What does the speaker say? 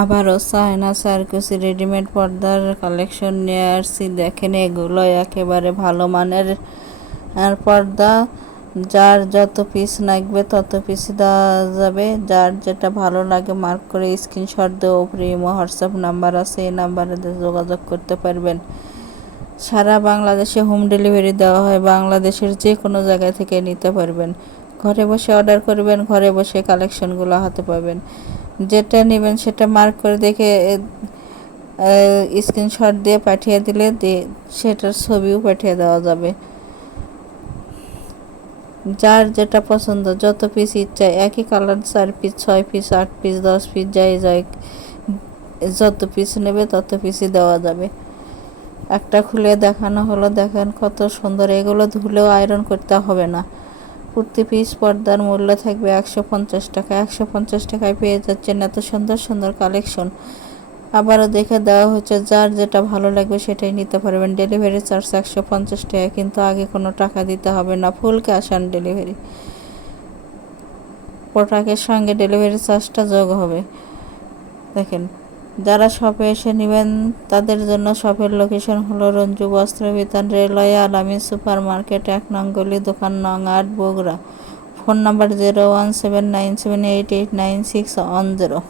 আবারও China সার্কাসে readymade পর্দার collection নিয়ে আসছি। দেখেন, এগুলো একেবারে ভালো মানের পর্দা। যার যত পিস লাগবে তত পিস দেওয়া যাবে। যার যেটা ভালো লাগে মার্ক করে স্ক্রিনশট দিয়ে উপরে ইমো হোয়াটসঅ্যাপ নাম্বার আছে, এই নাম্বারে যোগাযোগ করতে পারবেন। সারা বাংলাদেশে হোম ডেলিভারি দেওয়া হয়। বাংলাদেশের যে কোনো জায়গা থেকে নিতে পারবেন। ঘরে বসে অর্ডার করবেন, ঘরে বসে কালেকশনগুলো হাতে পাবেন। যেটা নেবেন সেটা মার্ক করে দেখে স্ক্রিনশট দিয়ে পাঠিয়ে দিলে সেটার ছবিও পাঠিয়ে দেওয়া যাবে। যার যেটা পছন্দ, যত পিস ইচ্ছা, একই colour 4 piece 6 piece 8 piece 10 piece যাই যায়, যত পিস নেবে তত পিসই দেওয়া যাবে। একটা খুলে দেখানো হলো, দেখেন কত সুন্দর। এগুলো ধুলেও আয়রন করতে হবে না। প্রতি পিস পর্দার মূল্য থাকবে 150 টাকা। 150 টাকায় পেয়ে যাচ্ছেন এত সুন্দর সুন্দর কালেকশন। আবারও দেখে দেওয়া হচ্ছে, যার যেটা ভালো লাগবে সেটাই নিতে পারবেন। ডেলিভারি চার্জ 150 টাকা, কিন্তু আগে কোনো টাকা দিতে হবে না, ফুল ক্যাশ অন ডেলিভারি। প্রোডাক্টের সঙ্গে ডেলিভারি চার্জটা যোগ হবে। দেখেন, যারা শপে এসে নেবেন তাদের জন্য শপের লোকেশন হলো রঞ্জু বস্ত্র বিতান, রেলওয়ে আলামিন সুপার মার্কেট, 1 নং গলি, দোকান নং 8, বগুড়া। Phone number 01797889610।